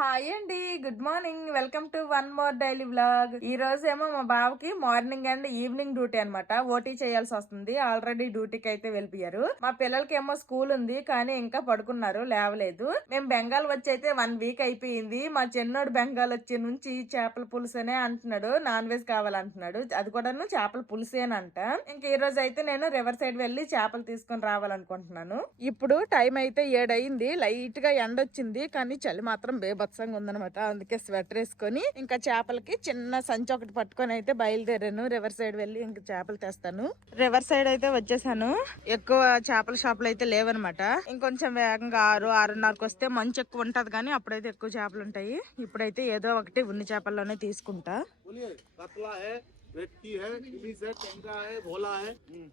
Hi అండి, good morning. Welcome to one more daily vlog. ఈ రోజు ఏమో మా బావకి మార్నింగ్ అండ్ ఈవినింగ్ డ్యూటీ అనమాట. ఓటీ చేయాల్సి వస్తుంది. ఆల్రెడీ డ్యూటీకి అయితే వెళ్ళిపోయారు. మా పిల్లలకి ఏమో స్కూల్ ఉంది, కానీ ఇంకా పడుకున్నారు, లేవలేదు. మేము బెంగాల్ వచ్చి అయితే 1 వీక్ అయిపోయింది. మా చిన్నోడు బెంగాల్ వచ్చే నుంచి చేపల పులుసనే అంటున్నాడు, నాన్ వెజ్ కావాలంటున్నాడు. అది కూడాను చేపల పులుసేనంట. ఇంక ఈ రోజు అయితే నేను రివర్ సైడ్ వెళ్ళి చేపలు తీసుకొని రావాలనుకుంటున్నాను. ఇప్పుడు టైం అయితే 7 అయింది. లైట్ గా ఎండ వచ్చింది, కానీ చలి మాత్రం బేబత్సంగా ఉందనమాట. అందుకే స్వెటర్ వేసుకొని ఇంకా చేపలకి చిన్న సంచి ఒకటి పట్టుకొని అయితే బయలుదేరాను. రివర్ సైడ్ వెళ్ళి ఇంకా చేపలు తెస్తాను. రివర్ సైడ్ అయితే వచ్చేసాను. ఎక్కువ చేపల షాపులు అయితే లేవనమాట. ఇంకొంచెం వేగంగా 6-6:30కి వస్తే మంచి ఎక్కువ ఉంటది, కానీ అప్పుడైతే ఎక్కువ చేపలు ఉంటాయి. ఇప్పుడైతే ఏదో ఒకటి ఉన్ని చేపల్లోనే తీసుకుంటా.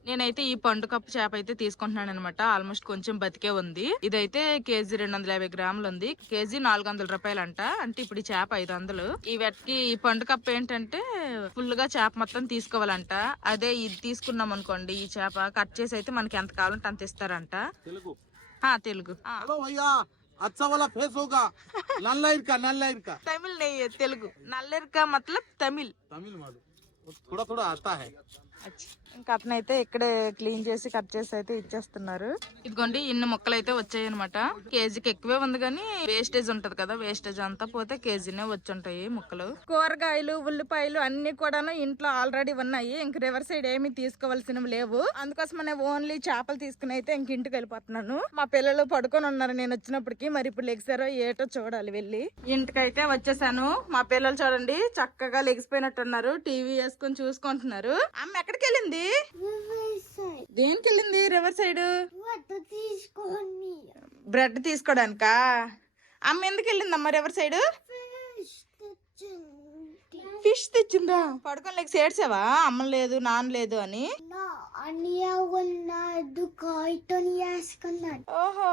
నేనైతే ఈ పండు కప్పు చేప అయితే తీసుకుంటున్నాను అనమాట. ఆల్మోస్ట్ కొంచెం బతికే ఉంది. ఇదైతే కేజీ 250 గ్రాములు ఉంది. కేజీ 400 రూపాయలు అంట. అంటే ఇప్పుడు ఈ చేప 500. ఈ వెట్కి ఈ పండు కప్పు ఏంటంటే ఫుల్ గా చేప మొత్తం తీసుకోవాలంట. అదే ఇది తీసుకున్నాం అనుకోండి, ఈ చేప కట్ చేసి అయితే మనకి ఎంత కావాలంటే అంత ఇస్తారంట. తెలుగు तमिल नहीं है, तेलुगु. नल्लेर का मतलब तमिल. थोड़ा थोड़ा आता है. ఇంకా అతనైతే ఇక్కడే క్లీన్ చేసి కట్ చేసి అయితే ఇచ్చేస్తున్నారు. ఇదిగోండి, ఇన్ని ముక్కలు అయితే వచ్చాయి అనమాట. కేజీకి ఎక్కువే ఉంది, కానీ వేస్టేజ్ ఉంటది కదా, వేస్టేజ్ అంతా పోతే కేజీనే వచ్చుంటాయి ముక్కలు. కూరగాయలు, ఉల్లిపాయలు అన్ని కూడాను ఇంట్లో ఆల్రెడీ ఉన్నాయి. ఇంక రివర్ సైడ్ ఏమి తీసుకోవాల్సినవి లేవు. అందుకోసం ఓన్లీ చేపలు తీసుకుని అయితే ఇంక ఇంటికి వెళ్ళిపోతున్నాను. మా పిల్లలు పడుకొని ఉన్నారు నేను వచ్చినప్పటికి. మరి ఇప్పుడు లెగిసారో ఏటో చూడాలి వెళ్ళి. ఇంటికైతే వచ్చేసాను. మా పిల్లలు చూడండి చక్కగా లెగిసిపోయినట్టున్నారు. టీవీ వేసుకొని చూసుకుంటున్నారు. అమ్మ ఎక్కడికి వెళ్ళింది? దేనికి వెళ్ళింది? రివర్ సైడ్ బ్రెడ్ తీసుకోడానికా? అమ్మ ఎందుకు వెళ్ళిందమ్మా రివర్ సైడ్? ఫిష్ తెచ్చిందా? పడుకొని లేక ఏడ్చావా అమ్మ లేదు నాన్న లేదు అని? ఓహో,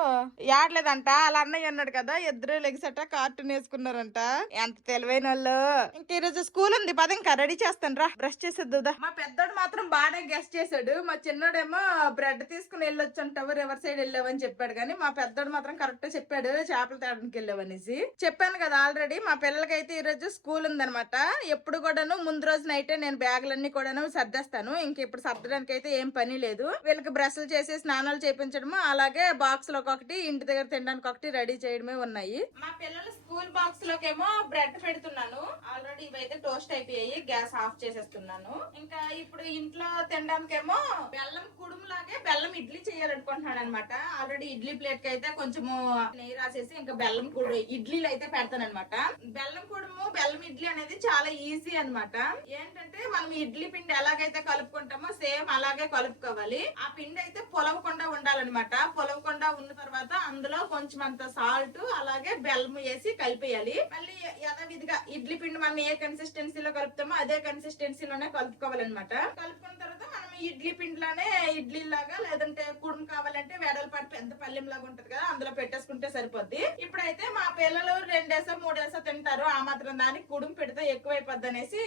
ఏడలేదంట. అలా అన్నయ్య అన్నాడు కదా, ఇద్దరు లెగిసట కార్టూన్ వేసుకున్నారంట. ఎంత తెలివైన వాళ్ళు. ఇంక ఈరోజు స్కూల్ ఉంది, పద ఇంకా రెడీ చేస్తాను రా, బ్రష్ చేసేద్దా. మా పెద్దోడు మాత్రం బాగానే గెస్ట్ చేశాడు. మా చిన్నోడేమో బ్రెడ్ తీసుకుని వెళ్ళొచ్చుంటావు, రివర్ సైడ్ వెళ్ళావని చెప్పాడు. కానీ మా పెద్దోడు మాత్రం కరెక్ట్ చెప్పాడు, చేపలు తేడానికి వెళ్ళావనేసి. చెప్పాను కదా ఆల్రెడీ. మా పిల్లలకైతే ఈ రోజు స్కూల్ ఉందనమాట. ఎప్పుడు కూడాను ముందు రోజు నైటే నేను బ్యాగులన్నీ కూడాను సర్దేస్తాను. ఇంక ఇప్పుడు సర్దడానికి అయితే ఏం పని లేదు. వీళ్ళకి బ్రష్లు చేసి స్నానాలు చేయించడము, అలాగే బాక్స్ లో ఒకటి, ఇంటి దగ్గర తినడానికి ఒకటి రెడీ చేయడమే ఉన్నాయి. మా పిల్లలు స్కూల్ బాక్స్ లోకేమో బ్రెడ్ పెడుతున్నాను. ఆల్రెడీ ఇవైతే టోస్ట్ అయిపోయాయి, గ్యాస్ ఆఫ్ చేసేస్తున్నాను. ఇంకా ఇప్పుడు ఇంట్లో తినడానికేమో బెల్లం కుడుము లాగే బెల్లం ఇడ్లీ చేయాలనుకుంటున్నాను అనమాట. ఆల్రెడీ ఇడ్లీ ప్లేట్ కి అయితే కొంచెము నెయ్యి రాసేసి ఇంకా బెల్లం ఇడ్లీలు అయితే పెడతాను అనమాట. బెల్లం కుడుము బెల్లం ఇడ్లీ అనేది చాలా ఈజీ అన్నమాట. ఏంటంటే మనం ఇడ్లీ పిండి ఎలాగైతే కలుపుకుంటామో సేమ్ అలాగే కలుపుకోవాలి. ఆ పిండి అయితే పొలవకుండా ఉండాలన్నమాట. పొలవకుండా ఉన్న తర్వాత అందులో కొంచెం అంత సాల్ట్ అలాగే బెల్లం వేసి కలిపేయాలి. మళ్ళీ యథావిధిగా ఇడ్లీ పిండి మనం ఏ కన్సిస్టెన్సీలో కలుపుతామో అదే కన్సిస్టెన్సీలోనే కలుపుకోవాలన్నమాట. కలుపుకున్న తర్వాత మనం ఇడ్లీ పిండిలోనే ఇడ్లీ లాగా, లేదంటే కుడుము కావాలంటే వెడల్పాటు పెద్ద పల్లెం లాగా ఉంటది కదా, అందులో పెట్టేసుకుంటే సరిపోద్ది. ఇప్పుడైతే మా పిల్లలు 2-3 తింటారు. ఆ మాత్రం దానికి కుడుము పెడితే ఎక్కువైపోద్ది అనేసి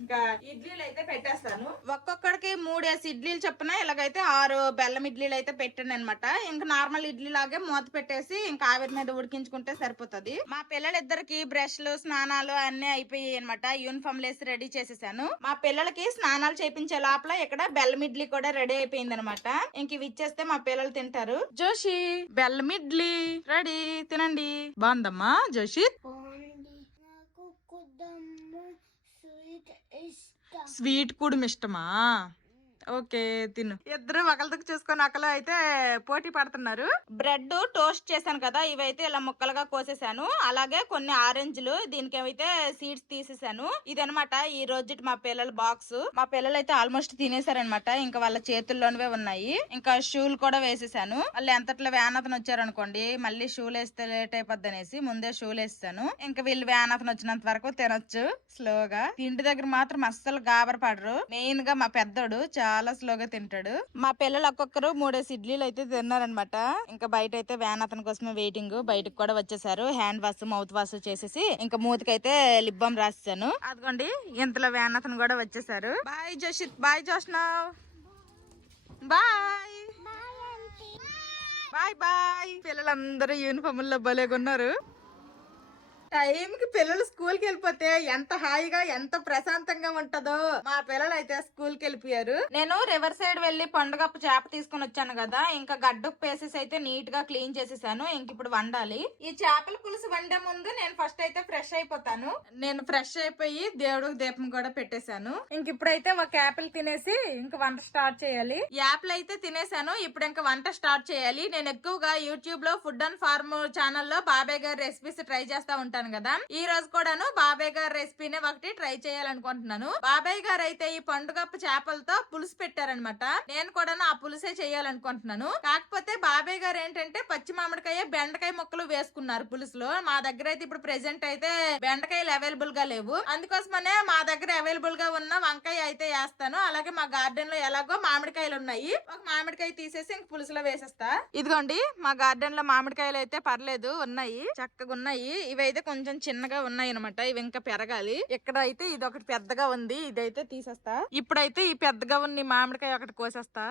ఇంకా ఇడ్లీలు అయితే పెట్టేస్తాను. ఒక్కొక్కడికి 3 ఇడ్లీలు చొప్పున ఇలాగైతే 6 బెల్లం ఇడ్లీలు అయితే పెట్టాను అనమాట. ఇంకా నార్మల్ ఇడ్లీ లాగే మూత పెట్టేసి ఇంకా ఆవిరి మీద ఉడికించుకుంటే సరిపోతుంది. మా పిల్లలిద్దరికి బ్రష్లు స్నానాలు అన్ని అయిపోయాయి అనమాట. యూనిఫామ్ లేసి రెడీ చేసేసాను. మా పిల్లలకి స్నానాలు చేయించే లోపల ఇక్కడ బెల్లం ఇడ్లీ కూడా రెడీ అయిపోయింది అనమాట. ఇంక ఇవి ఇచ్చేస్తే మా పిల్లలు తింటారు. జోషి, బెల్లం ఇడ్లీ రెడీ, తినండి. బాగుందమ్మా జోషి? స్వీట్ కూడా ఇష్టమా? ఓకే, తిను. ఇద్దరు ఒకళ్ళకి చూసుకొని ఒకళ్ళు అయితే పోటీ పడుతున్నారు. బ్రెడ్ టోస్ట్ చేశాను కదా, ఇవైతే ఇలా ముక్కలుగా కోసేసాను. అలాగే కొన్ని ఆరెంజ్లు, దీనికి అయితే సీడ్స్ తీసేసాను. ఇదనమాట ఈ రోజు మా పిల్లల బాక్స్. మా పిల్లలు అయితే ఆల్మోస్ట్ తినేసారనమాట. ఇంకా వాళ్ళ చేతుల్లోనివే ఉన్నాయి. ఇంకా షూలు కూడా వేసేసాను. వాళ్ళు ఎంతట్లో వ్యాన్ అతను వచ్చారనుకోండి, మళ్ళీ షూలు వేస్తే లేట్ అయిపోద్ది అనేసి ముందే షూలు వేస్తాను. ఇంకా వీళ్ళు వ్యాన్ అతను వచ్చినంత వరకు తినొచ్చు స్లోగా. ఇంటి దగ్గర మాత్రం అస్సలు గాబరపడరు. మెయిన్ గా మా పెద్దోడు చాలా స్లోగా తింటాడు. మా పిల్లలు ఒక్కొక్కరు 3 ఇడ్లీలు అయితే తిన్నారనమాట. ఇంకా బయట అయితే వ్యాన్ అతని కోసమే వెయిటింగ్. బయటకు కూడా వచ్చేసారు. హ్యాండ్ వాష్ మౌత్ వాష్ చేసేసి ఇంకా మూతికైతే లిప్ బామ్ రాసాను. అదిగోండి, ఇంతలో వ్యాన్ అతను కూడా వచ్చేసారు. Bye Joshith, bye Joshnav, bye bye bye. పిల్లలందరూ యూనిఫామ్ లో భలేగా ఉన్నారు. టైంకి పిల్లలు స్కూల్ కి వెళ్ళిపోతే ఎంత హాయిగా ఎంత ప్రశాంతంగా ఉంటదో. మా పిల్లలు అయితే స్కూల్ కి వెళ్ళిపోయారు. నేను రివర్ సైడ్ వెళ్లి పండుగప్పు చేప తీసుకుని వచ్చాను కదా, ఇంకా గడ్డకు పేసెస్ అయితే నీట్ గా క్లీన్ చేసేసాను. ఇంక ఇప్పుడు వండాలి. ఈ చేపల పులుసు వండే ముందు నేను ఫస్ట్ అయితే ఫ్రెష్ అయిపోతాను. నేను ఫ్రెష్ అయిపోయి దేవుడికి దీపం కూడా పెట్టేశాను. ఇంక ఇప్పుడైతే ఒక యాపిల్ తినేసి ఇంక వంట స్టార్ట్ చేయాలి. యాపిల్ అయితే తినేసాను. ఇప్పుడు ఇంకా వంట స్టార్ట్ చేయాలి. నేను ఎక్కువగా యూట్యూబ్ లో ఫుడ్ అండ్ ఫార్మ్ ఛానల్లో బాబాయ్ గారి రెసిపీస్ ట్రై చేస్తా ఉంటాను కదా. ఈ రోజు కూడాను బాబాయ్ గారి రెసిపీనే ఒకటి ట్రై చేయాలనుకుంటున్నాను. బాబాయ్ గారు అయితే ఈ పండుగప్పు చేపలతో పులుసు పెట్టారనమాట. నేను కూడాను ఆ పులుసే చేయాలనుకుంటున్నాను. కాకపోతే బాబాయ్ గారు ఏంటంటే పచ్చి మామిడికాయ బెండకాయ ముక్కలు వేసుకున్నారు పులుసులో. మా దగ్గర అయితే ఇప్పుడు ప్రెసెంట్ అయితే బెండకాయలు అవైలబుల్ గా లేవు. అందుకోసమనే మా దగ్గర అవైలబుల్ గా ఉన్న వంకాయ అయితే వేస్తాను. అలాగే మా గార్డెన్ లో ఎలాగో మామిడికాయలు ఉన్నాయి. ఒక మామిడికాయ తీసేసి ఇంక పులుసులో వేసేస్తా. ఇదిగోండి మా గార్డెన్ లో మామిడికాయలు అయితే పర్లేదు ఉన్నాయి, చక్కగా ఉన్నాయి. ఇవైతే కొంచెం చిన్నగా ఉన్నాయి అనమాట. ఇవి ఇంకా పెరగాలి. ఇక్కడ అయితే ఇది ఒకటి పెద్దగా ఉంది, ఇదైతే తీసేస్తా. ఇప్పుడైతే ఈ పెద్దగా ఉన్న మామిడికాయ ఒకటి కోసేస్తా.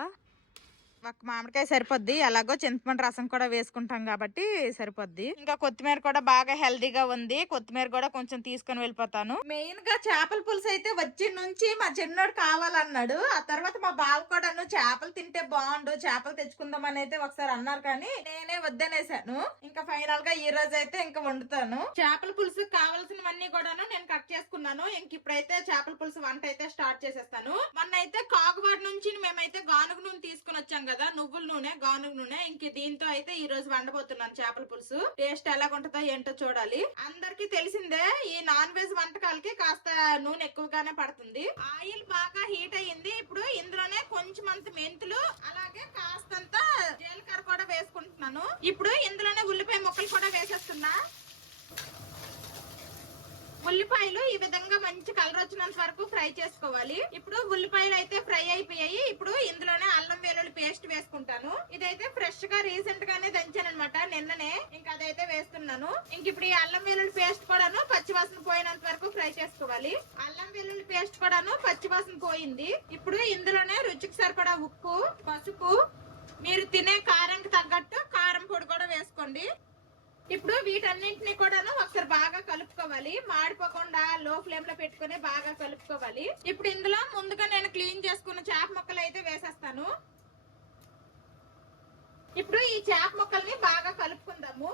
ఒక మామిడికాయ సరిపోద్ది. అలాగో చింతపండు రసం కూడా వేసుకుంటాం కాబట్టి సరిపోద్ది. ఇంకా కొత్తిమీర కూడా బాగా హెల్దీగా ఉంది. కొత్తిమీర కూడా కొంచెం తీసుకొని వెళ్ళిపోతాను. మెయిన్ గా చేపల పులుసు అయితే వచ్చి నుంచి మా చిన్నోడు కావాలన్నాడు. ఆ తర్వాత మా బావ కూడా చేపలు తింటే బాగుండు, చేపలు తెచ్చుకుందామని అయితే ఒకసారి అన్నారు, కానీ నేనే వద్దనేసాను. ఇంకా ఫైనల్ గా ఈ రోజు అయితే ఇంకా వండుతాను. చేపల పులుసు కావాల్సినవన్నీ కూడాను నేను కట్ చేసుకున్నాను. ఇంక ఇప్పుడైతే చేపల పులుసు వంట అయితే స్టార్ట్ చేసేస్తాను. మొన్న అయితే కాకువాడ నుంచి మేమైతే గానుగ నూనె తీసుకుని వచ్చాం కదా, నువ్వుల నూనె, గానుగ నూనె. ఇంక దీంతో అయితే ఈ రోజు వండబోతున్నాను చేపల పులుసు. టేస్ట్ ఎలా ఉంటుందో ఏంటో చూడాలి. అందరికి తెలిసిందే ఈ నాన్ వెజ్ వంటకాలకి కాస్త నూనె ఎక్కువగానే పడుతుంది. ఆయిల్ బాగా హీట్ అయ్యింది. ఇప్పుడు ఇందులోనే కొంచెం అంత మెంతులు, అలాగే కాస్తంత జీలకర్ర కూడా వేసుకుంటున్నాను. ఇప్పుడు ఇందులోనే ఉల్లిపాయ ముక్కలు కూడా వేసేస్తున్నా. ఉల్లిపాయలు ఈ విధంగా మంచి కలర్ వచ్చినంత వరకు ఫ్రై చేసుకోవాలి. ఇప్పుడు ఉల్లిపాయలు అయితే ఫ్రై అయిపోయాయి. ఇప్పుడు ఇందులోనే అల్లం వెల్లుల్లి పేస్ట్ వేసుకుంటాను. ఇదైతే ఫ్రెష్ గా రీసెంట్ గానే దంచాను అనమాట, నిన్ననే. ఇంకా అదైతే వేస్తున్నాను. ఇంక ఇప్పుడు ఈ అల్లం వెల్లుల్లి పేస్ట్ కూడాను పచ్చివాసన పోయినంత వరకు ఫ్రై చేసుకోవాలి. అల్లం వెల్లుల్లి పేస్ట్ కూడాను పచ్చివాసన పోయింది. ఇప్పుడు ఇందులోనే రుచికి సరిపడా ఉప్పు, పసుపు, మీరు తినే కారంకి తగ్గట్టు కారం పొడి కూడా వేసుకోండి. ఇప్పుడు వీటన్నింటినీ కూడాను ఒకసారి బాగా కలుపుకోవాలి. మాడిపోకుండా లో ఫ్లేమ్ లో పెట్టుకుని బాగా కలుపుకోవాలి. ఇప్పుడు ఇందులో ముందుగా నేను క్లీన్ చేసుకున్న చేప ముక్కలు అయితే వేసేస్తాను. ఇప్పుడు ఈ చేప ముక్కల్ని బాగా కలుపుకుందాము.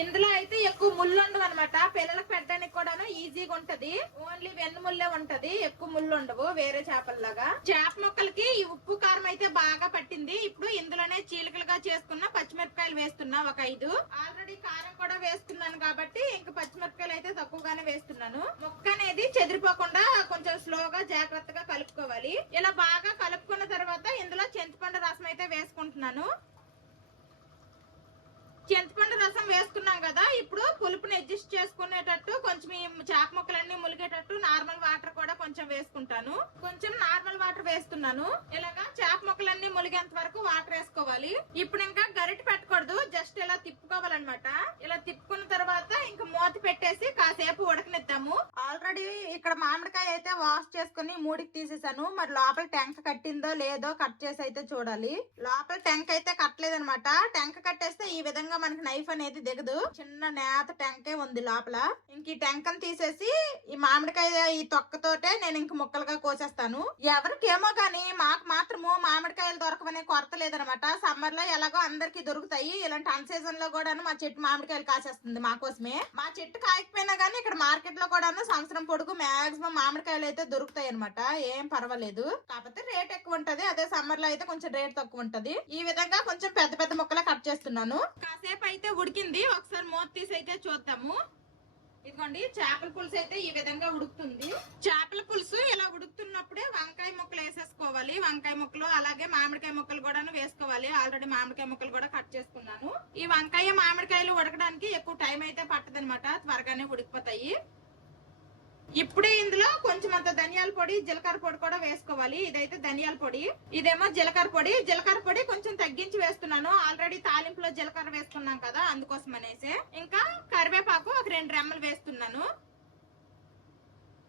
ఇందులో అయితే ఎక్కువ ముళ్ళు ఉండవు అనమాట. పిల్లలకు పెట్టడానికి కూడాను ఈజీగా ఉంటది. ఓన్లీ వెన్ను ముల్లే ఉంటది, ఎక్కువ ముళ్ళు ఉండవు వేరే చేపల్లాగా. చేప ముక్కలకి ఈ ఉప్పు కారం అయితే బాగా పట్టింది. ఇప్పుడు ఇందులోనే చీలికలుగా చేసుకున్న పచ్చిమిరపకాయలు వేస్తున్నా ఒక 5. ఆల్రెడీ కారం కూడా వేస్తున్నాను కాబట్టి ఇంక పచ్చిమిరపకాయలు అయితే తక్కువగానే వేస్తున్నాను. ముక్క అనేది చెదిరిపోకుండా కొంచెం స్లోగా జాగ్రత్తగా కలుపుకోవాలి. ఇలా బాగా కలుపుకున్న తర్వాత ఇందులో చింతపండు రసం అయితే వేసుకుంటున్నాను. చింతపండు రసం వేసుకున్నాం కదా, ఇప్పుడు పులుపుని అడ్జస్ట్ చేసుకునేటట్టు కొంచెం ఈ చేప ముక్కలన్నీ ములిగేటట్టు నార్మల్ వాటర్ కూడా కొంచెం వేసుకుంటాను. కొంచెం నార్మల్ వాటర్ వేస్తున్నాను. ఇలాగా చేప ముక్కలన్నీ ములిగేంత వరకు వాటర్ వేసుకోవాలి. ఇప్పుడు ఇంకా గరిటె పెట్టకూడదు, జస్ట్ ఇలా తిప్పుకోవాలన్నమాట. ఇలా తిప్పుకున్న తర్వాత ఇంకా మూత పెట్టేసి కాసేపు ఉడకనిద్దాము. ఆల్రెడీ ఇక్కడ మామిడికాయ అయితే వాష్ చేసుకుని 3కి తీసేసాను. మరి లోపల టెంక కట్టిందో లేదో కట్ చేసి అయితే చూడాలి. లోపల టెంక అయితే కట్టలేదనమాట. టెంక కట్టేస్తే ఈ విధంగా మనకి నైఫ్ అనేది దిగదు. చిన్న నేత టెంకే ఉంది లోపల. ఇంక ఈ టెంకను తీసేసి ఈ మామిడికాయ ఈ తొక్కతోటే నేను ఇంక ముక్కలుగా కోసేస్తాను. ఎవరికేమో గానీ మాకు మాత్రము మామిడికాయలు దొరకవనే కొరత లేదనమాట. సమ్మర్ లో ఎలాగో అందరికి దొరుకుతాయి. ఇలాంటి అన్ సీజన్ లో కూడా మా చెట్టు మామిడికాయలు కాసేస్తుంది మా కోసమే. మా చెట్టు కాయకపోయినా గానీ ఇక్కడ మార్కెట్ లో కూడా సంవత్సరం పొడుగు మాక్సిమం మామిడికాయలు అయితే దొరుకుతాయి అనమాట. ఏం పర్వాలేదు. కాకపోతే రేట్ ఎక్కువ ఉంటది. అదే సమ్మర్ లో అయితే కొంచెం రేట్ తక్కువ ఉంటది. ఈ విధంగా కొంచెం పెద్ద పెద్ద ముక్కలు కట్ చేస్తున్నాను. కాసేపు అయితే ఉడికింది. ఒకసారి మూత తీసి అయితే చూద్దాము. ఇదిగోండి చేపల పులుసు అయితే ఈ విధంగా ఉడుకుతుంది. చేపల పులుసు ఇలా ఉడుకుతున్నప్పుడే వంకాయ ముక్కలు వేసేసుకోవాలి. వంకాయ ముక్కలు అలాగే మామిడికాయ ముక్కలు కూడా వేసుకోవాలి. ఆల్రెడీ మామిడికాయ ముక్కలు కూడా కట్ చేసుకున్నాను. ఈ వంకాయ మామిడికాయలు ఉడకడానికి ఎక్కువ టైం అయితే పట్టదనమాట, త్వరగానే ఉడికిపోతాయి. ఇప్పుడే ఇందులో కొంచెం అంత ధనియాల పొడి, జీలకర్ర పొడి కూడా వేసుకోవాలి. ఇదైతే ధనియాల పొడి, ఇదేమో జీలకర్ర పొడి. జీలకర్ర పొడి కొంచెం తగ్గించి వేస్తున్నాను. ఆల్రెడీ తాలింపులో జీలకర్ర వేసుకున్నాం కదా, అందుకోసం అనేసి. ఇంకా కరివేపాకు ఒక 2 రెమ్మలు వేస్తున్నాను.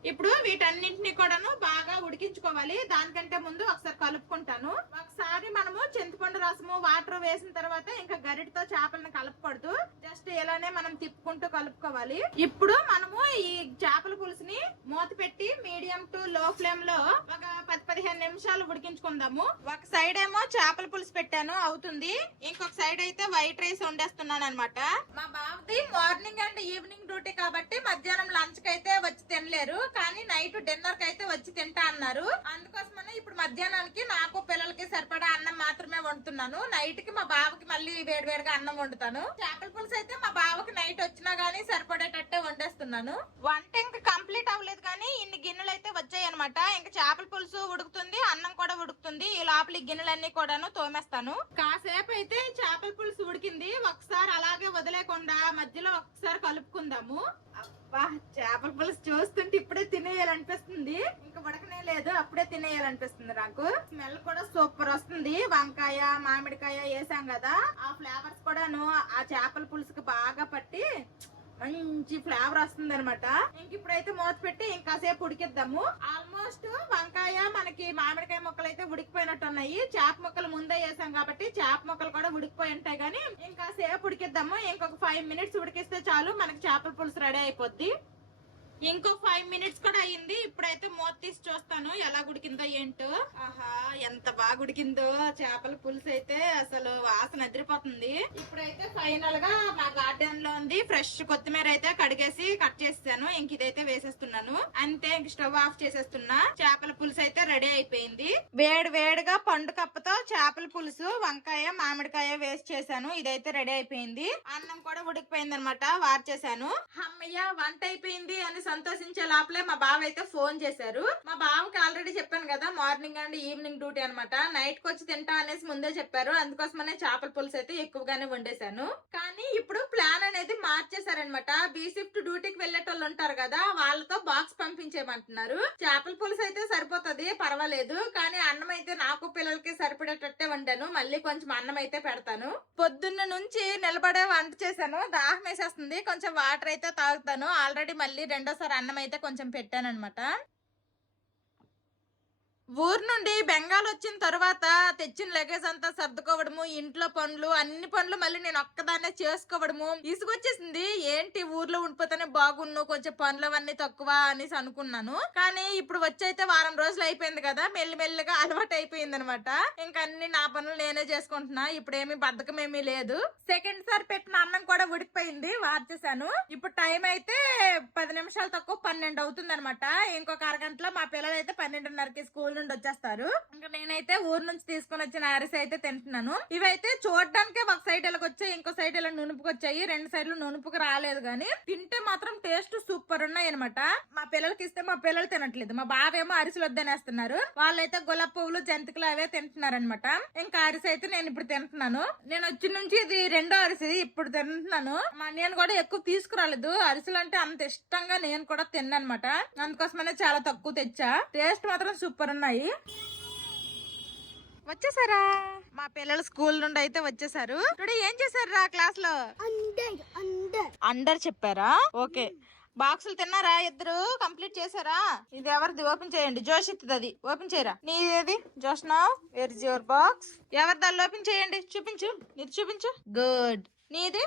ఇప్పుడు వీటన్నింటినీ కూడాను బాగా ఉడికించుకోవాలి. దానికంటే ముందు ఒకసారి కలుపుకుంటాను. ఒకసారి మనము చింతపండు రసము వాటర్ వేసిన తర్వాత ఇంకా గరిటతో చేపలను కలపకూడదు. జస్ట్ ఇలానే మనం తిప్పుకుంటూ కలుపుకోవాలి. ఇప్పుడు మనము ఈ చేపల పులుసుని మూత పెట్టి మీడియం టు లో ఫ్లేమ్ లో ఒక 10-15 నిమిషాలు ఉడికించుకుందాము. ఒక సైడ్ ఏమో చేపల పులుసు పెట్టాను, అవుతుంది. ఇంకొక సైడ్ అయితే వైట్ రైస్ వండేస్తున్నాను అనమాట. మా బాబుది మార్నింగ్ అండ్ ఈవినింగ్ డ్యూటీ కాబట్టి మధ్యాహ్నం లంచ్ కి అయితే వచ్చి తినలేరు, కానీ నైట్ డిన్నర్ కి అయితే వచ్చి తింటా అన్నారు. అందుకోసమనే ఇప్పుడు మధ్యాహ్నానికి నాకు పిల్లలకి సరిపడా అన్నం మాత్రమే వండుతున్నాను. నైట్ కి మా బావకి మళ్ళీ వేడివేడిగా అన్నం వండుతాను. చేపల పులుసు అయితే మా బావకి నైట్ వచ్చినా గానీ సరిపడేటట్టే వండేస్తున్నాను. వంట ఇంకా కంప్లీట్ అవ్వలేదు కానీ ఇన్ని గిన్నెలు అయితే వచ్చాయి అనమాట. ఇంకా చేపల పులుసు ఉడుకుతుంది, అన్నం కూడా ఉడుకుతుంది. ఈ లోపల గిన్నెలన్నీ కూడాను తోమేస్తాను. కాసేపు అయితే చేపల పులుసు ఉడికింది. ఒకసారి అలాగే వదిలేకుండా మధ్యలో ఒకసారి కలుపుకుందాము. అబ్బా, చేపల పులుసు చూస్తుంటే ఇప్పుడే తినేయాలనిపిస్తుంది. ఇంకా ఉడకనే లేదు, అప్పుడే తినేయాలనిపిస్తుంది నాకు. స్మెల్ కూడా సూపర్ వస్తుంది. వంకాయ మామిడికాయ వేసాం కదా, ఆ ఫ్లేవర్స్ కూడాను ఆ చేపల పులుసుకి బాగా పట్టి మంచి ఫ్లేవర్ వస్తుంది అనమాట. ఇంక ఇప్పుడైతే మూత పెట్టి ఇంకాసేపు ఉడికిద్దాము. ఆల్మోస్ట్ వంకాయ మనకి మామిడికాయ ముక్కలు అయితే ఉడికిపోయినట్టు ఉన్నాయి. చేప ముక్కలు ముందే వేసాం కాబట్టి చేప ముక్కలు కూడా ఉడికిపోయి ఉంటాయి. కానీ ఇంకాసేపు ఉడికిద్దాము. ఇంకొక 5 మినిట్స్ ఉడికిస్తే చాలు మనకి చేపల పులుసు రెడీ అయిపోద్ది. ఇంకో 5 మినిట్స్ కూడా అయ్యింది. ఇప్పుడైతే మూత తీసి చూస్తాను ఎలా ఉడికిందో ఏంటో. ఆహా, ఎంత బాగా ఉడికిందో చేపల పులుసు అయితే, అసలు వాసన ఎదిరిపోతుంది. ఇప్పుడైతే ఫైనల్ గా మా గార్డెన్ లో ఉంది ఫ్రెష్ కొత్తిమీర అయితే కడిగేసి కట్ చేసాను. ఇంక ఇదైతే వేసేస్తున్నాను. అంతే, ఇంక స్టవ్ ఆఫ్ చేసేస్తున్నా. చేపల పులుసు అయితే రెడీ అయిపోయింది. వేడి వేడిగా పండు కప్పతో చేపల పులుసు వంకాయ మామిడికాయ వేస్ట్ చేశాను. ఇదైతే రెడీ అయిపోయింది. అన్నం కూడా ఉడికిపోయింది అనమాట, వార్చేసాను. అమ్మయ్య, వంట అయిపోయింది అని సంతోషించే లోపలే మా బావ అయితే ఫోన్ చేశారు. మా బావకి ఆల్రెడీ చెప్పాను కదా మార్నింగ్ అండ్ ఈవినింగ్ డ్యూటీ అనమాట. నైట్ కి వచ్చి తింటా అనేసి ముందే చెప్పారు. అందుకోసమనే చేపల పులుసు అయితే ఎక్కువగానే వండేశాను. కానీ ఇప్పుడు ప్లాన్ అనేది మార్చేశారనమాట. బి షిఫ్ట్ డ్యూటీకి వెళ్ళేటోళ్ళు ఉంటారు కదా, వాళ్ళతో బాక్స్ పంపించేయమంటున్నారు. చేపల పులుసు అయితే సరిపోతుంది, పర్వాలేదు. కానీ అన్నం అయితే నాకు పిల్లలకి సరిపడేటట్టే వండాను. మళ్ళీ కొంచెం అన్నం అయితే పెడతాను. పొద్దున్న నుంచి నిలబడే వంట చేశాను, దాహం వేసేస్తుంది. కొంచెం వాటర్ అయితే తాగుతాను. ఆల్రెడీ మళ్ళీ రెండోసారి అన్నం అయితే కొంచెం పెట్టాను అనమాట. ఊరు నుండి బెంగాల్ వచ్చిన తర్వాత తెచ్చిన లగేజ్ అంతా సర్దుకోవడము, ఇంట్లో పనులు, అన్ని పనులు మళ్ళీ నేను ఒక్కదాన్నే చేసుకోవడము ఇసుకొచ్చేసింది. ఏంటి ఊర్లో ఉండిపోతేనే బాగున్ను, కొంచెం పనులు అవన్నీ తక్కువ అనేసి అనుకున్నాను. కానీ ఇప్పుడు వచ్చైతే వారం రోజులు అయిపోయింది కదా, మెల్లిమెల్లిగా అలవాటు అయిపోయింది అనమాట. ఇంకా అన్ని నా పనులు నేనే చేసుకుంటున్నా. ఇప్పుడు ఏమి బద్ధకం ఏమీ లేదు. సెకండ్ సారి పెట్టిన అన్నం కూడా ఉడికిపోయింది, వార్చేసాను. ఇప్పుడు టైం అయితే 10 నిమిషాలు తక్కువ 12 అవుతుంది అనమాట. ఇంకొక అరగంటలో మా పిల్లలు అయితే 12:30కి స్కూల్ నుండి వచ్చేస్తారు. ఇంకా నేనైతే ఊరు నుంచి తీసుకొని వచ్చిన అరిసి అయితే తింటున్నాను. ఇవైతే చూడడానికే ఒక సైడ్ ఇలా వచ్చాయి, ఇంకో సైడ్ ఇలా నునుపుకి వచ్చాయి. 2 సైడ్లు నునుపుకి రాలేదు, కానీ తింటే మాత్రం టేస్ట్ సూపర్ ఉన్నాయి అనమాట. మా పిల్లలకి ఇస్తే మా పిల్లలు తినట్లేదు. మా బావేమో అరిసెలు వద్దనేస్తున్నారు. వాళ్ళైతే గులాబ్ పువ్వులు జంతికలు అవే తింటున్నారు అనమాట. ఇంకా అరిసి అయితే నేను ఇప్పుడు తింటున్నాను. నేను వచ్చిన నుంచి ఇది రెండో అరిసి ఇప్పుడు తింటున్నాను. నేను కూడా ఎక్కువ తీసుకురాలేదు. అరిసెలు అంటే అంత ఇష్టంగా నేను కూడా తిన్నమాట. అందుకోసమనే చాలా తక్కువ తెచ్చా. టేస్ట్ మాత్రం సూపర్ ఉన్నాయి. వచ్చేసారా మా పిల్లలు స్కూల్ నుండి అయితే వచ్చేసారు. టుడే ఏం చేశారు క్లాస్ లో? అండర్ చెప్పారా? ఓకే. బాక్సులు తిన్నారా? ఇద్దరు కంప్లీట్ చేశారా? ఇది ఎవరిది? ఓపెన్ చేయండి. జోషిత్ అది ఓపెన్ చేయరా. నీది Joshna, where is your box? ఎవరి దాన్ని ఓపెన్ చేయండి, చూపించు. నీది చూపించు. గుడ్. నీది?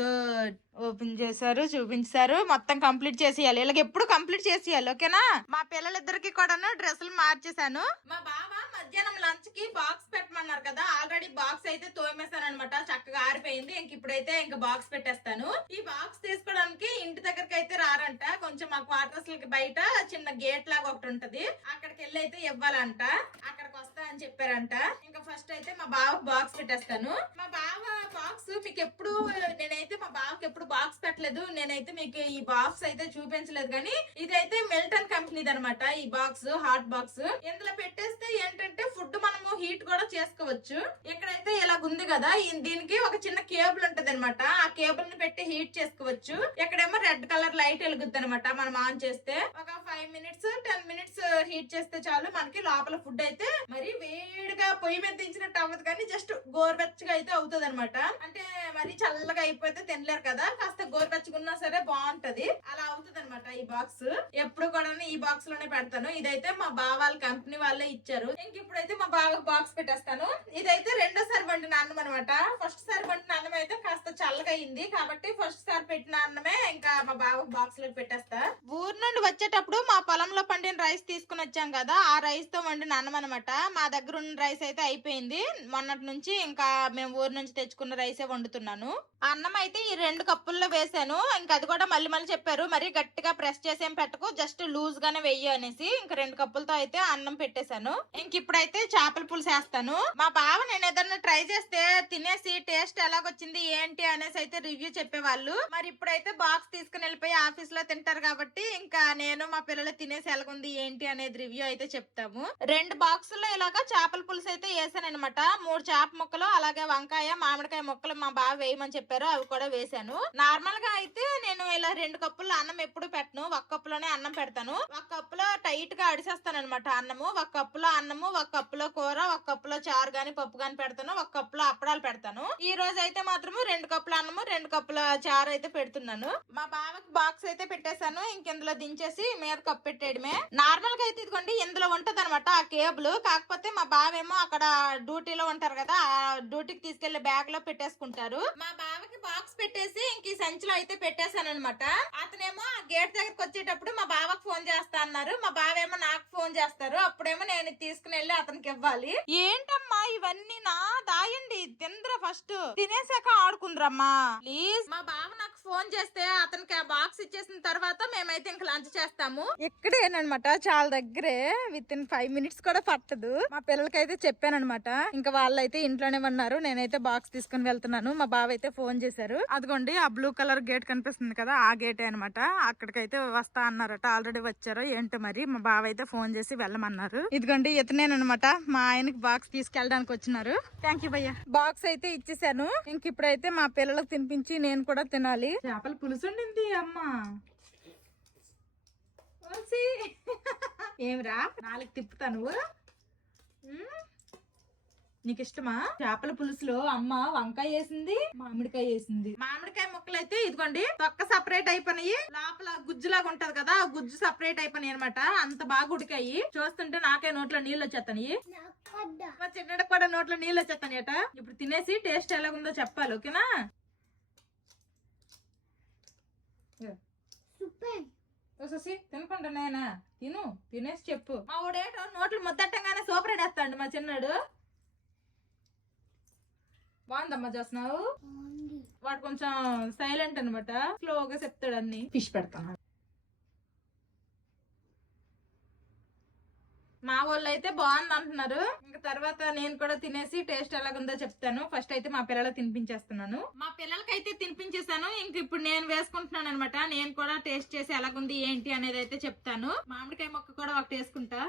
గుడ్. ఓపెన్ చేశారు, చూపించారు. మొత్తం కంప్లీట్ చేసేయాలి. ఇలాగ ఎప్పుడు కంప్లీట్ చేసేయాలి, ఓకేనా? మా పిల్లలిద్దరికి కూడాను డ్రెస్సులు మార్చేశాను. మా బావ మధ్యాహ్నం లంచ్ కి బాక్స్ పెట్టమన్నారు కదా, ఆల్రెడీ బాక్స్ అయితే తోమేశాను అనమాట. చక్కగా ఆరిపోయింది. ఇప్పుడైతే ఇంకా బాక్స్ పెట్టేస్తాను. ఈ బాక్స్ తీసుకోవడానికి ఇంటి దగ్గరికి అయితే రారంట. కొంచెం మా క్వార్టర్స్ లకి బయట చిన్న గేట్ లాగా ఒకటి ఉంటది, అక్కడికి వెళ్ళి అయితే ఇవ్వాలంట. అక్కడికి వస్తా అని చెప్పారంట. ఇంకా ఫస్ట్ అయితే మా బావ బాక్స్ పెట్టేస్తాను. మా బావ బాక్స్ మీకు ఎప్పుడు, నేనైతే మా బావకి ఎప్పుడు బాక్స్ పెట్టలేదు. నేనైతే మీకు ఈ బాక్స్ అయితే చూపించలేదు, కానీ ఇదైతే మిల్టన్ కంపెనీది అనమాట. ఈ బాక్స్ హాట్ బాక్స్. ఇందులో పెట్టేస్తే ఏంటంటే ఫుడ్ మనము హీట్ కూడా చేసుకోవచ్చు. ఇక్కడైతే ఇలా ఉంది కదా, దీనికి ఒక చిన్న కేబుల్ ఉంటది అనమాట. ఆ కేబుల్ ని పెట్టి హీట్ చేసుకోవచ్చు. ఇక్కడేమో రెడ్ కలర్ లైట్ వెలుగుద్ది అనమాట. మనం ఆన్ చేస్తే ఒక 5 మినిట్స్ 10 మినిట్స్ హీట్ చేస్తే చాలు. మనకి లోపల ఫుడ్ అయితే మరి వేడిగా పొయ్యి మీద దించినట్టు అవ్వదు, కానీ జస్ట్ గోరువెచ్చగా అయితే అవుతుంది అనమాట. అంటే మరి చల్లగా అయిపోతే తినలేరు కదా, కాస్త గోరువెచ్చగున్నా సరే బాగుంటది. అలా అవుతుంది అనమాట. అనమాట ఈ బాక్స్. ఎప్పుడు కూడా ఈ బాక్స్ లోనే పెడతాను. ఇదైతే మా బావ వాళ్ళ కంపెనీ వాళ్ళే ఇచ్చారు. ఇంక ఇప్పుడైతే మా బావకి బాక్స్ పెట్టేస్తాను. ఇదైతే రెండోసారి వండిన అన్నం అనమాట. ఫస్ట్ సారి వండిన అన్నం అయితే కాస్త చల్లగా అయింది కాబట్టి ఫస్ట్ సారి పెట్టిన అన్నమే ఇంకా మా బావకి బాక్స్ లో పెట్టేస్తా. ఊరు నుండి వచ్చేటప్పుడు మా పొలంలో పండిన రైస్ తీసుకుని వచ్చాం కదా, ఆ రైస్ తో వండిన అన్నం అనమాట. మా దగ్గర ఉన్న రైస్ అయితే అయిపోయింది మొన్నటి నుంచి. ఇంకా మేము ఊరు నుంచి తెచ్చుకున్న రైసే వండుతున్నాను. అన్నం అయితే ఈ 2 కప్పుల్లో వేసాను. ఇంకా అది కూడా మళ్ళీ చెప్పారు, మరి గట్టిగా ప్రెస్ చేసేం పెట్టకు, జస్ట్ లూజ్ గానే వెయ్యి అనేసి. ఇంకా 2 కప్పులతో అయితే అన్నం పెట్టేశాను. ఇంక ఇప్పుడైతే చేపల పులుసు వేస్తాను. మా బావ నేను ఏదన్నా ట్రై చేస్తే తినేసి టేస్ట్ ఎలాగొచ్చింది ఏంటి అనేసి అయితే రివ్యూ చెప్పేవాళ్ళు. మరి ఇప్పుడైతే బాక్స్ తీసుకుని వెళ్ళిపోయి ఆఫీస్ లో తింటారు కాబట్టి ఇంకా నేను మా పిల్లలు తినేసి ఎలాగుంది ఏంటి అనేది రివ్యూ అయితే చెప్తాము. 2 బాక్సుల్లో ఇలాగా చేపల పులుసు అయితే వేసాను అనమాట. 3 చేప ముక్కలు, అలాగే వంకాయ, మామిడికాయ ముక్కలు మా బావ వేయమని చెప్పారు, అవి కూడా వేసాను. నార్మల్ గా అయితే నేను ఇలా 2 కప్పుల్లో అన్నం ఎప్పుడు పెట్టను, 1 కప్పులోనే అన్నం పెడతాను. 1 కప్పులో టైట్ గా అడిసేస్తాను అనమాట అన్నము. 1 కప్పులో అన్నము, 1 కప్పులో కూర, 1 కప్పులో చారు గాని పప్పు గాని పెడతాను, 1 కప్పులో అప్పడాలు పెడతాను. ఈ రోజు అయితే మాత్రము 2 కప్పుల అన్నము, 2 కప్పుల చారు అయితే పెడుతున్నాను. మా బావకి బాక్స్ అయితే పెట్టేశాను. ఇంకెందులో దించేసి మీద కప్పు పెట్టేయడమే. నార్మల్ గా అయితే ఇదిగోండి ఇందులో ఉంటది అనమాట ఆ కేబుల్. కాకపోతే మా బావేమో అక్కడ డ్యూటీలో ఉంటారు కదా, ఆ డ్యూటీకి తీసుకెళ్లి బ్యాగ్ లో పెట్టేసుకుంటారు. మా బావకి బాక్స్ పెట్టేసి ఇంక ఈ సంచిలో అయితే పెట్టేశాను అనమాట. అతనేమో ఆ గేట్ దగ్గరకు వచ్చేటప్పుడు మా బావకు ఫోన్ చేస్తా అన్నారు. మా బావేమో నాకు ఫోన్ చేస్తారు. అప్పుడేమో నేను తీసుకుని వెళ్ళి అతనికి ఇవ్వాలి. ఏంటమ్మా ఇవన్నీ నా దాయండి, తింద్ర ఫస్ట్ తినేసాక ఆడుకుందరమ్మా ప్లీజ్. మా బావ నాకు ఫోన్ చేస్తే అతనికి ఆ బాక్స్ ఇచ్చేసిన తర్వాత మేమైతే ఇంక లంచ్ చేస్తాము. ఇక్కడేనమాట, చాలా దగ్గరే, విత్ ఇన్ 5 minutes కూడా పట్టదు. మా పిల్లలకైతే చెప్పానమాట. ఇంకా వాళ్ళైతే ఇంట్లోనే ఉన్నారు, నేనైతే బాక్స్ తీసుకుని వెళ్తున్నాను. మా బావ అయితే ఫోన్ చేశారు. అదిగోండి ఆ బ్లూ కలర్ గేట్ కనిపిస్తుంది కదా, ఆ గేటే అనమాట. అక్కడికైతే వస్తా అన్నారట, ఆల్రెడీ వచ్చారో ఏంటో మరి. మా బావ అయితే ఫోన్ చేసి వెళ్ళమన్నారు. ఇదిగోండి ఇతనేనమాట మా ఆయనకి బాక్స్ తీసుకెళ్ళడానికి వచ్చినారు. థ్యాంక్ యూ భయ్య. బాక్స్ అయితే ఇచ్చేసాను. ఇంక ఇప్పుడైతే మా పిల్లలకు తినిపించి నేను కూడా తినాలి. చేపల పులుసు ఉండింది అమ్మా. ఏమిరా 4 తిప్పుతాను, నీకు ఇష్టమా? చేపల పులుసులో అమ్మ వంకాయ వేసింది, మామిడికాయ వేసింది. మామిడికాయ ముక్కలు అయితే ఇదిగోండి తొక్క సపరేట్ అయిపోయినాయి, లోపల గుజ్జులాగా ఉంటది కదా, ఆ గుజ్జు సపరేట్ అయిపోయినాయి అనమాట. అంత బాగా ఉడికాయి. చూస్తుంటే నాకే నోట్లో నీళ్ళు వచ్చేస్తాయి, మా చిన్నడికి కూడా నోట్లో నీళ్ళు వచ్చేస్తాయి అట. ఇప్పుడు తినేసి టేస్ట్ ఎలాగుందో చెప్పాలి, ఓకేనా? తినకుండా నాయనా తినేసి చెప్పు. మా ఊడేటో నోట్లు ముద్దట్టంగానే సూపర్ అడేస్తాడు మా చిన్నాడు. బాగుందమ్మా చూస్తున్నావు. వాడు కొంచెం సైలెంట్ అనమాట, స్లోగా చెప్తాడు అన్ని. ఫిష్ పెడతాను. మా వాళ్ళు అయితే బాగుంది అంటున్నారు. ఇంకా తర్వాత నేను కూడా తినేసి టేస్ట్ ఎలాగుందో చెప్తాను. ఫస్ట్ అయితే మా పిల్లలకు తినిపించేస్తున్నాను. మా పిల్లలకైతే తినిపించేసాను. ఇంక ఇప్పుడు నేను వేసుకుంటున్నాను అనమాట. నేను కూడా టేస్ట్ చేసి ఎలాగుంది ఏంటి అనేది అయితే చెప్తాను. మామిడికాయ ముక్క కూడా ఒకటి వేసుకుంటా.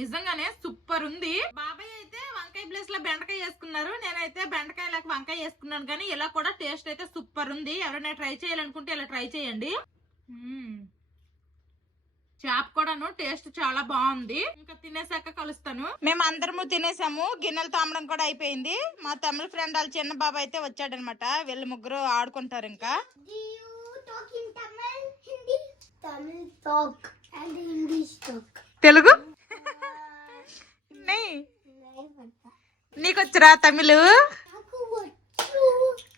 నిజంగానే సూపర్ ఉంది. బాబాయ్ అయితే వంకాయ ప్లేస్ లో బెండకాయ వేసుకున్నారు, నేనైతే బెండకాయలకు వంకాయ వేసుకున్నాను. కానీ ఇలా కూడా టేస్ట్ అయితే సూపర్ ఉంది. ఎవరైనా ట్రై చేయాలనుకుంటే ఇలా ట్రై చేయండి. చేప కూడాను టేస్ట్ చాలా బాగుంది. ఇంకా తినేసాక కలుస్తాను. మేము అందరము తినేసాము, గిన్నెలు తోమడం కూడా అయిపోయింది. మా తమిళ ఫ్రెండ్ వాళ్ళ చిన్న బాబు అయితే వచ్చాడనమాట. వీళ్ళు ముగ్గురు ఆడుకుంటారు. ఇంకా తెలుగు నీకొచ్చరా? తమిళ్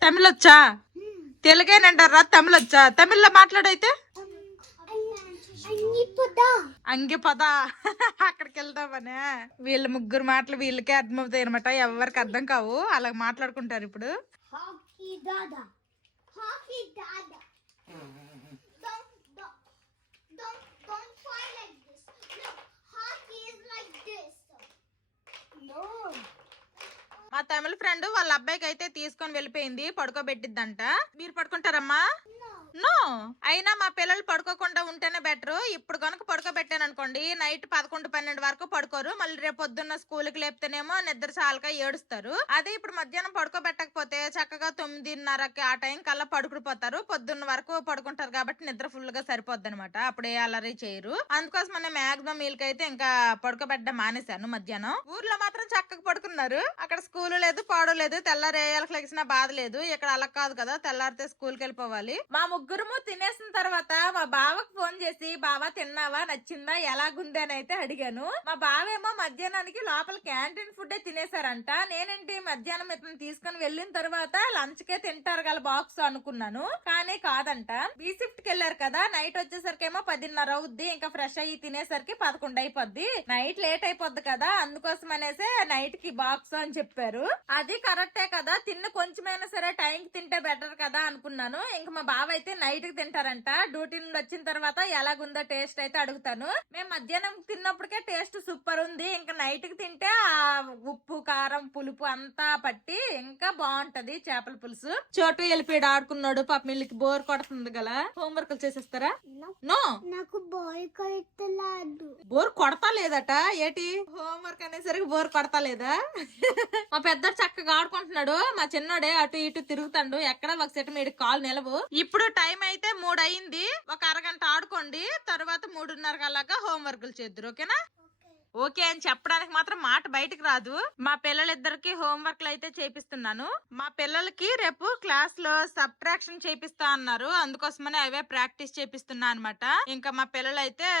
తమిళ్ వచ్చా? తెలుగేనంటారా? తమిళ్ వచ్చా? తమిళ్లో మాట్లాడైతే అంగి పద అక్కడికి వెళ్దామనే. వీళ్ళ ముగ్గురు మాటలు వీళ్ళకే అర్థమవుతాయి అనమాట, ఎవరికి అర్థం కావు. అలా మాట్లాడుకుంటారు. ఇప్పుడు మా తమిళ ఫ్రెండ్ వాళ్ళ అబ్బాయికి అయితే తీసుకొని వెళ్ళిపోయింది, పడుకోబెట్టిద్దంట. మీరు పడుకుంటారమ్మా? నో. అయినా మా పిల్లలు పడుకోకుండా ఉంటేనే బెటర్. ఇప్పుడు కనుక పడుకోబెట్టాను అనుకోండి, నైట్ 11-12 వరకు పడుకోరు. మళ్ళీ రేపు పొద్దున్న స్కూల్ కి లేపితేనేమో నిద్ర సాలక ఏడుస్తారు. అదే ఇప్పుడు మధ్యాహ్నం పడుకోబెట్టకపోతే చక్కగా 9:30కి ఆ టైం కల్లా పడుకుపోతారు. పొద్దున్న వరకు పడుకుంటారు కాబట్టి నిద్ర ఫుల్ గా సరిపోద్ది అనమాట. అప్పుడు ఏ అలరీ చేయరు. అందుకోసం మాక్సిమం వీళ్ళకైతే ఇంకా పడుకోబెట్టడం మానేశాను. మధ్యాహ్నం ఊర్లో మాత్రం చక్కగా పడుకున్నారు. అక్కడ స్కూల్ స్కూల్ లేదు పాడు లేదు, తెల్లారేయాలకు లెగిసిన బాధ లేదు. ఇక్కడ అలా కాదు కదా, తెల్లారితే స్కూల్ కి వెళ్ళిపోవాలి. మా ముగ్గురము తినేసిన తర్వాత మా బావకు ఫోన్ చేసి, బావా తిన్నావా, నచ్చిందా, ఎలాగుంది అని అయితే అడిగాను. మా బావేమో మధ్యాహ్నానికి లోపల క్యాంటీన్ ఫుడ్ తినేసారంట. నేనేంటి మధ్యాహ్నం ఇతను తీసుకుని వెళ్ళిన తర్వాత లంచ్ కే తింటారు గల బాక్స్ అనుకున్నాను, కానీ కాదంట. బీ షిఫ్ట్ కి వెళ్ళారు కదా, నైట్ వచ్చేసరికేమో 10:30 అవుద్ది. ఇంకా ఫ్రెష్ అయ్యి తినేసరికి 11 అయిపోద్ది. నైట్ లేట్ అయిపోద్ది కదా, అందుకోసం అనేసి నైట్ కి బాక్స్ అని చెప్పారు. అది కరెక్టే కదా, తిన్న కొంచెమైనా సరే టైం కి తింటే బెటర్ కదా అనుకున్నాను. ఇంకా మా బావ అయితే నైట్ కి తింటారంట. డ్యూటీ నుండి వచ్చిన తర్వాత ఎలాగుందో టేస్ట్ అయితే అడుగుతాను. మేము మధ్యాహ్నం తిన్నప్పటికే టేస్ట్ సూపర్ ఉంది. ఇంకా నైట్ కి తింటే ఆ ఉప్పు కారం పులుపు అంతా పట్టి ఇంకా బాగుంటది చేపల పులుసు. చోటు వెళ్ళిపోయాడు ఆడుకున్నాడు, పాప మిల్లికి బోర్ కొడుతుంది గల. హోంవర్క్ చేసేస్తారా? నో, నాకు బోర్ కొడతా లేదట. ఏటి హోంవర్క్ అనేసరికి బోర్ కొడతా లేదా? మా పెద్ద చక్కగా ఆడుకుంటున్నాడు, మా చిన్నోడే అటు ఇటు తిరుగుతాడు. ఎక్కడ ఒక సెట్ మీడి కాల్ నిలవు. ఇప్పుడు టైం అయితే 3 అయింది. ఒక అరగంట ఆడుకోండి, తర్వాత 3:30 కల్లాగా హోంవర్క్లు చేద్దరు. ఓకేనా? ఓకే అని చెప్పడానికి మాత్రం మాట బయటకు రాదు. మా పిల్లలిద్దరికి హోంవర్క్లు అయితే చేపిస్తున్నాను. మా పిల్లలకి రేపు క్లాస్ లో సబ్ట్రాక్షన్ చేపిస్తా అన్నారు, అందుకోసమని అవే ప్రాక్టీస్ చేపిస్తున్నా అనమాట. ఇంకా మా పిల్లలు అయితే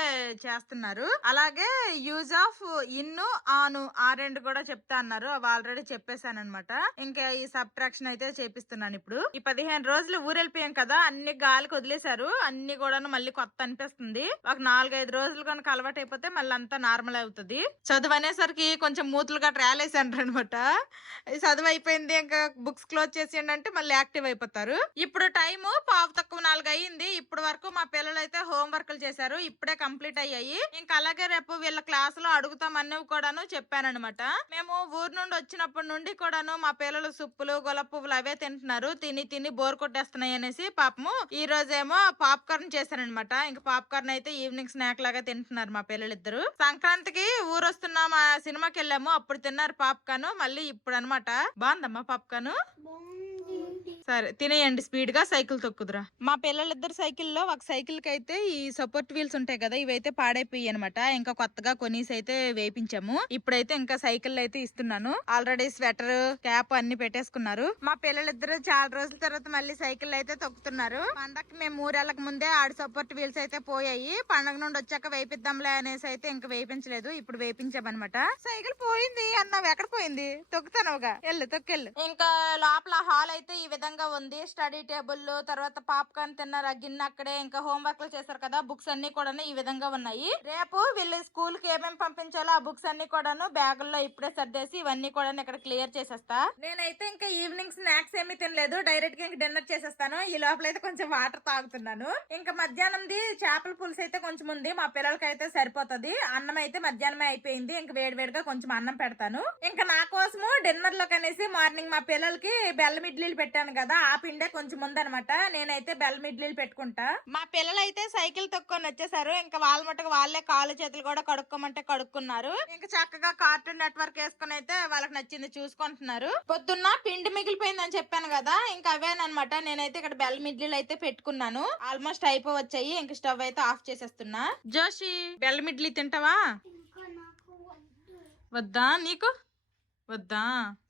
చేస్తున్నారు. అలాగే యూజ్ ఆఫ్ ఇన్ను ఆను ఆ రెండు కూడా చెప్తా అన్నారు, అవి ఆల్రెడీ చెప్పేశాను అనమాట. ఇంకా ఈ సబ్ట్రాక్షన్ అయితే చేపిస్తున్నాను. ఇప్పుడు ఈ 15 రోజులు ఊరెళ్ళిపోయాం కదా, అన్ని గాలికి వదిలేశారు. అన్ని కూడా మళ్ళీ కొత్త అనిపిస్తుంది. ఒక 4-5 రోజులు కనుక అలవాటు అయిపోతే మళ్ళీ అంతా నార్మల్ అవుతుంది. చదువు అనేసరికి కొంచెం మూతులుగా ట్రాలేసి అంటారు అనమాట. చదువు అయిపోయింది ఇంకా బుక్స్ క్లోజ్ చేసేయండి అంటే మళ్ళీ యాక్టివ్ అయిపోతారు. ఇప్పుడు టైము 3:15 అయ్యింది. ఇప్పుడు వరకు మా పిల్లలు అయితే హోంవర్క్లు చేశారు, ఇప్పుడే కంప్లీట్ అయ్యాయి. ఇంకా అలాగే రేపు వీళ్ళ క్లాస్ లో అడుగుతామని కూడాను చెప్పానన్నమాట. మేము ఊరు నుండి వచ్చినప్పటి నుండి కూడాను మా పిల్లలు సుప్పులు గొలప పువ్వులు అవే తింటున్నారు. తిని తిని బోర్ కొట్టేస్తున్నాయి అనేసి పాపము ఈ రోజేమో పాప్కార్న్ చేశారనమాట. ఇంకా పాప్కార్న్ అయితే ఈవినింగ్ స్నాక్ లాగా తింటున్నారు మా పిల్లలిద్దరు. సంక్రాంతికి ఊరొస్తున్నాం, ఆ సినిమాకి వెళ్ళాము, అప్పుడు తిన్నారు పాప్కార్న్. మళ్ళీ ఇప్పుడు అనమాట. బాగుందమ్మా పాప్కార్న్? సరే తినేయండి, స్పీడ్ గా సైకిల్ తొక్కుదురా. మా పిల్లలిద్దరు సైకిల్లో ఒక సైకిల్ కి అయితే ఈ సపోర్ట్ వీల్స్ ఉంటాయి కదా, ఇవైతే పాడైపోయి అనమాట. ఇంకా కొత్తగా కొనేసి అయితే వేపించాము. ఇప్పుడైతే ఇంకా సైకిల్ అయితే ఇస్తున్నాను. ఆల్రెడీ స్వెటర్ క్యాప్ అన్ని పెట్టేసుకున్నారు. మా పిల్లలిద్దరు చాలా రోజుల తర్వాత మళ్ళీ సైకిల్ అయితే తొక్కుతున్నారు. పండగకి మేము ఊరెళ్ళక ముందే ఆడి సపోర్ట్ వీల్స్ అయితే పోయాయి. పండగ నుండి వచ్చాక వేపిద్దాంలే అనేసి అయితే ఇంకా వేపించలేదు, ఇప్పుడు వేపించామన్నమాట. సైకిల్ పోయింది అన్నావు, ఎక్కడ పోయింది? తొక్కుతానుగా, వెళ్ళు తొక్కెళ్ళు. ఇంకా లోపల హాల్ అయితే ఈ విధంగా ఉంది. స్టడీ టేబుల్, తర్వాత పాప్కార్న్ తిన్నారు, ఆ గిన్నె అక్కడే. ఇంకా హోంవర్క్ చేశారు కదా, బుక్స్ అన్ని కూడా ఈ విధంగా ఉన్నాయి. రేపు వీళ్ళు స్కూల్ కి ఏమేమి పంపించాలో ఆ బుక్స్ అన్ని కూడాను బ్యాగుల్లో ఇప్పుడే సర్దేసి ఇవన్నీ కూడా ఇక్కడ క్లియర్ చేసేస్తా. నేనైతే ఇంకా ఈవినింగ్ స్నాక్స్ ఏమీ తినలేదు, డైరెక్ట్ గా ఇంకా డిన్నర్ చేసేస్తాను. ఈ లోపల అయితే కొంచెం వాటర్ తాగుతున్నాను. ఇంకా మధ్యాహ్నంది చేపల పులుసు అయితే కొంచెం ఉంది, మా పిల్లలకి అయితే సరిపోతుంది. అన్నం అయితే మధ్యాహ్నమే అయిపోయింది, ఇంకా వేడివేడిగా కొంచెం అన్నం పెడతాను. ఇంకా నా కోసము డిన్నర్ లో కనేసి మార్నింగ్ మా పిల్లలకి బెల్లం ఇడ్లీలు పెట్టాను కదా, ఆ పిండే కొంచెం ఉందనమాట. నేనైతే బెల్లం ఇడ్లీలు పెట్టుకుంటా. మా పిల్లలు అయితే సైకిల్ తొక్కొని వచ్చేసారు. ఇంకా వాళ్ళ మటుకు వాళ్ళే కాళ్ళు చేతులు కూడా కడుక్కోమంటే కడుక్కున్నారు. ఇంకా చక్కగా కార్టూన్ నెట్వర్క్ వేసుకుని అయితే వాళ్ళకి నచ్చింది చూసుకుంటున్నారు. పొద్దున్న పిండి మిగిలిపోయిందని చెప్పాను కదా, ఇంకా అవేనమాట. నేనైతే ఇక్కడ బెల్లం ఇడ్లీలు అయితే పెట్టుకున్నాను, ఆల్మోస్ట్ అయిపోవచ్చాయి. ఇంకా స్టవ్ అయితే ఆఫ్ చేసేస్తున్నా. జోషి బెల్లం ఇడ్లీ తింటావా? వద్దా నీకు? వద్దా?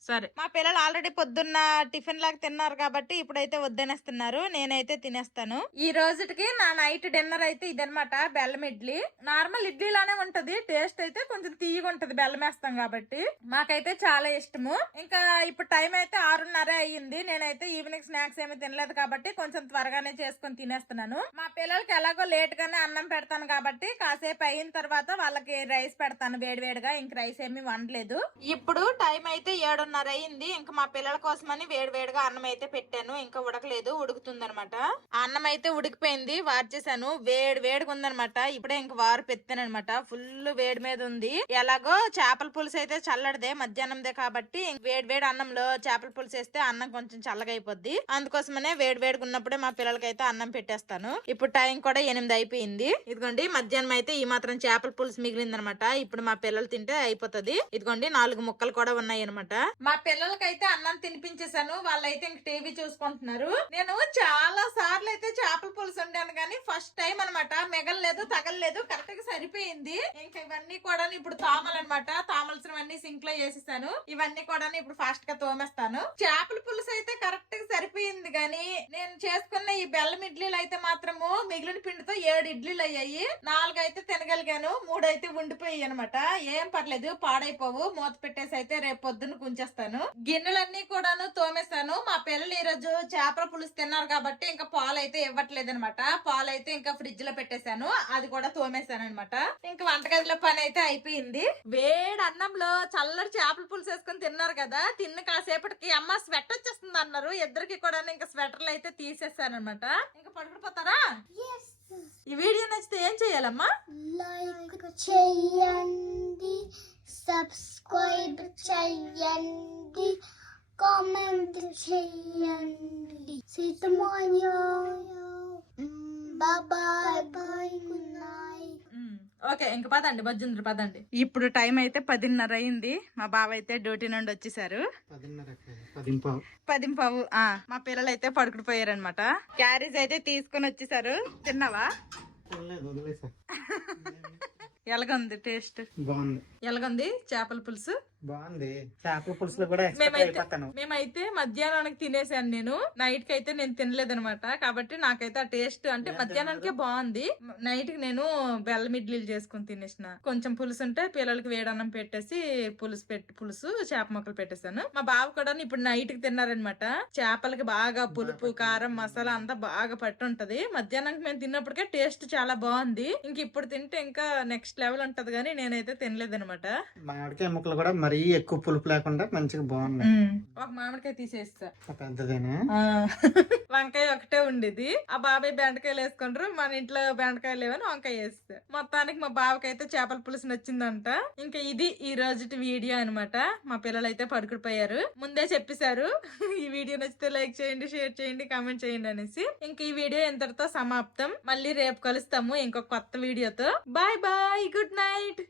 సరే. మా పిల్లలు ఆల్రెడీ పొద్దున్న టిఫిన్ లాగా తిన్నారు కాబట్టి ఇప్పుడైతే వద్దనేస్తున్నారు, నేనైతే తినేస్తాను. ఈ రోజుకి నా నైట్ డిన్నర్ అయితే ఇదనమాట, బెల్లం ఇడ్లీ. నార్మల్ ఇడ్లీ లానే ఉంటది, టేస్ట్ అయితే కొంచెం తీయగా ఉంటది బెల్లం వేస్తాం కాబట్టి. మాకైతే చాలా ఇష్టము. ఇంకా ఇప్పుడు టైం అయితే 6:30 అయ్యింది. నేనైతే ఈవినింగ్ స్నాక్స్ ఏమి తినలేదు కాబట్టి కొంచెం త్వరగానే చేసుకుని తినేస్తున్నాను. మా పిల్లలకి ఎలాగో లేట్ గానే అన్నం పెడతాను కాబట్టి కాసేపు అయిన తర్వాత వాళ్ళకి రైస్ పెడతాను వేడివేడిగా. ఇంక రైస్ ఏమి వండలేదు. ఇప్పుడు టైం అయితే 7:30 అయింది. ఇంకా మా పిల్లల కోసమని వేడివేడిగా అన్నం అయితే పెట్టాను, ఇంకా ఉడకలేదు, ఉడుకుతుందనమాట. అన్నం అయితే ఉడికిపోయింది, వార్చేసాను. వేడిగా ఉందనమాట. ఇప్పుడే ఇంకా వారు పెట్టానమాట, ఫుల్ వేడి మీద ఉంది. ఎలాగో చేపల పులుసు అయితే చల్లడిదే, మధ్యాహ్నందే కాబట్టి వేడి అన్నంలో చేపల పులుసు వేస్తే అన్నం కొంచెం చల్లగా అయిపోద్ది. అందుకోసమనే వేడిగా ఉన్నప్పుడే మా పిల్లలకి అయితే అన్నం పెట్టేస్తాను. ఇప్పుడు టైం కూడా 8 అయిపోయింది. ఇదిగోండి మధ్యాహ్నం అయితే ఈ మాత్రం చేపల పులుసు మిగిలిందనమాట. ఇప్పుడు మా పిల్లలు తింటే అయిపోతుంది. ఇదిగోండి 4 ముక్కలు కూడా ఉన్నాయి అనమాట. మా పిల్లలకైతే అన్నం తినిపించేశాను, వాళ్ళైతే ఇంక టీవీ చూసుకుంటున్నారు. నేను చాలా సార్లు అయితే చేపల పులుసు వండాను కానీ ఫస్ట్ టైం అనమాట. మెగలేదు, తగలలేదు, కరెక్ట్ గా సరిపోయింది. ఇంకా ఇవన్నీ కూడా ఇప్పుడు తోమలన్నమాట. తోమలసినవన్నీ సింక్ లో వేసేసాను. ఇవన్నీ కూడా ఇప్పుడు ఫాస్ట్ గా తోమేస్తాను. చేపల పులుసు అయితే కరెక్ట్ గా సరిపోయింది గానీ నేను చేసుకున్న ఈ బెల్లం ఇడ్లీలు అయితే మాత్రము మిగిలిన పిండితో 7 ఇడ్లీలు అయ్యాయి. 4 అయితే తినగలిగాను, 3 అయితే ఉండిపోయాయి అనమాట. ఏం పర్లేదు, పాడైపోవు. మూత పెట్టేసి అయితే రేపు పొద్దున్న కుంచేస్తాను. గిన్నెలన్నీ కూడాను తోమేస్తాను. మా పిల్లలు ఈ రోజు చేపల పులుసు తిన్నారు కాబట్టి ఇంకా పాలు అయితే ఇవ్వట్లేదు అనమాట. పాలు అయితే ఇంకా ఫ్రిడ్జ్ లో పెట్టేశాను, అది కూడా తోమేశాను అనమాట. ఇంకా వంటగదిలో పని అయితే అయిపోయింది. వేడి అన్నంలో చల్లటి చేపల పులుసు వేసుకొని తిన్నారు కదా. తిన్న కాసేపటికి అమ్మ స్వెట్ వచ్చేస్తుంది అన్నారు. ఇద్దరికి కూడా ఇంకా స్వెటర్లు అయితే తీసేసాను అనమాట. ఇంకా పడుకుపోతారా? ఈ వీడియో నచ్చితే ఏం చేయాలమ్మా? లైక్ చేయండి, సబ్స్క్రైబ్ చేయండి, కామెంట్ చేయండి. సీతమాన్యో bye bye, good night. Okay, ఇంక పదండి బజ్జుంద్రు, పదండి. ఇప్పుడు టైం అయితే 10:30 అయింది. మా బావ అయితే డ్యూటీ నుండి వచ్చేసారు. 10:15. మా పిల్లలు అయితే పడుకుని పోయారనమాట. క్యారేజ్ అయితే తీసుకుని వచ్చేసారు. తిన్నావా? ఎలాగుంది టేస్ట్? బాగుంది. ఎలాగుంది చేపల పులుసు? బాగుంది. చేపల పులుసులో కూడా మేమైతే మధ్యాహ్నానికి తినేసాను. నేను నైట్ కి అయితే నేను తినలేదనమాట. కాబట్టి నాకైతే ఆ టేస్ట్ అంటే మధ్యాహ్నానికే బాగుంది. నైట్ కి నేను బెల్లం ఇడ్లీలు చేసుకుని తినేసిన. కొంచెం పులుసు ఉంటే పిల్లలకి వేడన్నం పెట్టేసి పులుసు చేప ముక్కలు పెట్టేశాను. మా బావ కూడా ఇప్పుడు నైట్ కి తిన్నారనమాట. చేపలకి బాగా పులుపు, కారం, మసాలా అంతా బాగా పట్టి ఉంటది. మధ్యాహ్నానికి మేము తిన్నప్పటికే టేస్ట్ చాలా బాగుంది. ఇంక ఇప్పుడు తింటే ఇంకా నెక్స్ట్ లెవెల్ ఉంటది కానీ నేనైతే తినలేదనమాట. మామిడికాయ ముక్కలు కూడా మరీ ఎక్కువ పులుపు లేకుండా మంచిగా బాగున్నాయి. ఒక మామిడికాయ తీసేస్తా, పెద్దదేనా. వంకాయ ఒకటే ఉండేది. ఆ బాబాయ్ బెండకాయలు వేసుకుంటారు, మన ఇంట్లో బెండకాయలు లేవని వంకాయ వేస్తా. మొత్తానికి మా బావకి అయితే చేపల పులుసు నచ్చిందంట. ఇంకా ఇది ఈ రోజు వీడియో అనమాట. మా పిల్లలు అయితే పడుకుడిపోయారు, ముందే చెప్పేశారు. ఈ వీడియో నచ్చితే లైక్ చేయండి, షేర్ చేయండి, కామెంట్ చేయండి అనేసి. ఇంక ఈ వీడియో ఇంతటితో సమాప్తం. మళ్ళీ రేపు కలుస్తాము ఇంకొక కొత్త వీడియోతో. Bye bye, good night.